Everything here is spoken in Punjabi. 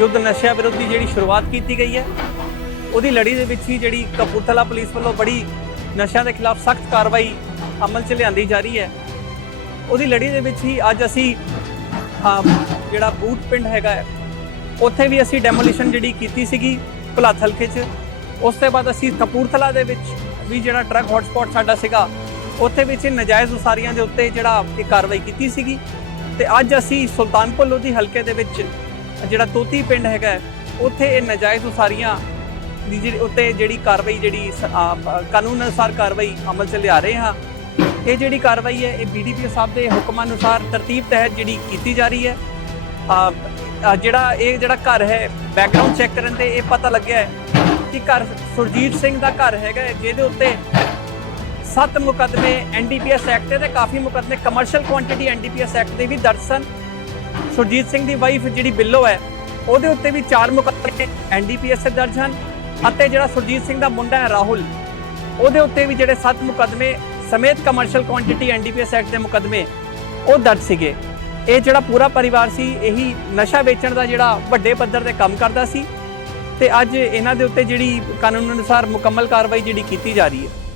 ਯੁੱਧ ਨਸ਼ਿਆਂ ਵਿਰੁੱਧ ਜਿਹੜੀ ਸ਼ੁਰੂਆਤ ਕੀਤੀ ਗਈ ਹੈ, ਉਹਦੀ ਲੜੀ ਦੇ ਵਿੱਚ ਹੀ ਜਿਹੜੀ ਕਪੂਰਥਲਾ ਪੁਲਿਸ ਵੱਲੋਂ ਬੜੀ ਨਸ਼ਿਆਂ ਦੇ ਖਿਲਾਫ ਸਖਤ ਕਾਰਵਾਈ ਅਮਲ 'ਚ ਲਿਆਂਦੀ ਜਾ ਰਹੀ ਹੈ। ਉਹਦੀ ਲੜੀ ਦੇ ਵਿੱਚ ਹੀ ਅੱਜ ਅਸੀਂ ਜਿਹੜਾ ਬੂਟ ਪਿੰਡ ਹੈਗਾ ਹੈ, ਉੱਥੇ ਵੀ ਅਸੀਂ ਡੈਮੋਲੀਸ਼ਨ ਜਿਹੜੀ ਕੀਤੀ ਸੀਗੀ ਭੁਲੱਥ ਹਲਕੇ 'ਚ। ਉਸ ਤੋਂ ਬਾਅਦ ਅਸੀਂ ਕਪੂਰਥਲਾ ਦੇ ਵਿੱਚ ਵੀ ਜਿਹੜਾ ਡਰੱਗ ਹੌਟਸਪੌਟ ਸਾਡਾ ਸੀਗਾ, ਉੱਥੇ ਵਿੱਚ ਇਹ ਨਜਾਇਜ਼ ਉਸਾਰੀਆਂ ਦੇ ਉੱਤੇ ਜਿਹੜਾ ਇਹ ਕਾਰਵਾਈ ਕੀਤੀ ਸੀਗੀ। ਤੇ ਅੱਜ ਅਸੀਂ ਸੁਲਤਾਨਪੁਰ ਲੋਧੀ ਹਲਕੇ ਦੇ ਵਿੱਚ ਜਿਹੜਾ ਤੋਤੀ ਪਿੰਡ ਹੈਗਾ ਉੱਥੇ ਇਹ ਨਜਾਇਜ਼ ਉਸਾਰੀਆਂ ਦੀ ਜਿਹੜੀ ਉੱਤੇ ਜਿਹੜੀ ਕਾਰਵਾਈ ਜਿਹੜੀ ਕਾਨੂੰਨ ਅਨੁਸਾਰ ਕਾਰਵਾਈ ਅਮਲ 'ਚ ਲਿਆ ਰਹੇ ਹਾਂ। ਇਹ ਜਿਹੜੀ ਕਾਰਵਾਈ ਹੈ, ਇਹ ਬੀਡੀਪੀ ਸਾਹਿਬ ਦੇ ਹੁਕਮਾਂ ਅਨੁਸਾਰ ਤਰਤੀਬ ਤਹਿਤ ਜਿਹੜੀ ਕੀਤੀ ਜਾ ਰਹੀ ਹੈ। ਜਿਹੜਾ, ਇਹ ਜਿਹੜਾ ਘਰ ਹੈ ਬੈਕਗ੍ਰਾਉਂਡ ਚੈੱਕ ਕਰਨ ਤੇ ਇਹ ਪਤਾ ਲੱਗਿਆ ਕਿ ਘਰ ਸੁਰਜੀਤ ਸਿੰਘ ਦਾ ਘਰ ਹੈਗਾ ਜਿਹਦੇ ਉੱਤੇ ਸੱਤ ਮੁਕੱਦਮੇ ਐਨਡੀਪੀਐਸ ਐਕਟ ਦੇ ਤੇ ਕਾਫੀ ਮੁਕੱਦਮੇ ਕਮਰਸ਼ੀਅਲ ਕੁਆਂਟੀਟੀ ਐਨਡੀਪੀਐਸ ਐਕਟ ਦੇ ਵੀ ਦਰਜ ਸਨ। ਸੁਰਜੀਤ ਸਿੰਘ ਦੀ ਵਾਈਫ ਜਿਹੜੀ ਬਿੱਲੋ ਹੈ, ਉਹਦੇ ਉੱਤੇ ਵੀ ਚਾਰ ਮੁਕੱਦਮੇ ਐਨਡੀਪੀਐਸ ਦੇ ਦਰਜ ਹਨ ਅਤੇ ਜਿਹੜਾ ਸੁਰਜੀਤ ਸਿੰਘ ਦਾ ਮੁੰਡਾ ਹੈ ਰਾਹੁਲ, ਉਹਦੇ ਉੱਤੇ ਵੀ ਜਿਹੜੇ ਸੱਤ ਮੁਕੱਦਮੇ ਸਮੇਤ ਕਮਰਸ਼ੀਅਲ ਕੁਆਂਟੀਟੀ ਐਨਡੀਪੀਐਸ ਐਕਟ ਦੇ ਮੁਕੱਦਮੇ ਉਹ ਦਰਜ ਸੀਗੇ। ਇਹ ਜਿਹੜਾ ਪੂਰਾ ਪਰਿਵਾਰ ਸੀ, ਇਹੀ ਨਸ਼ਾ ਵੇਚਣ ਦਾ ਜਿਹੜਾ ਵੱਡੇ ਪੱਧਰ ਤੇ ਕੰਮ ਕਰਦਾ ਸੀ ਤੇ ਅੱਜ ਇਹਨਾਂ ਦੇ ਉੱਤੇ ਜਿਹੜੀ ਕਾਨੂੰਨ ਅਨੁਸਾਰ ਮੁਕੰਮਲ ਕਾਰਵਾਈ ਜਿਹੜੀ ਕੀਤੀ ਜਾ ਰਹੀ ਹੈ।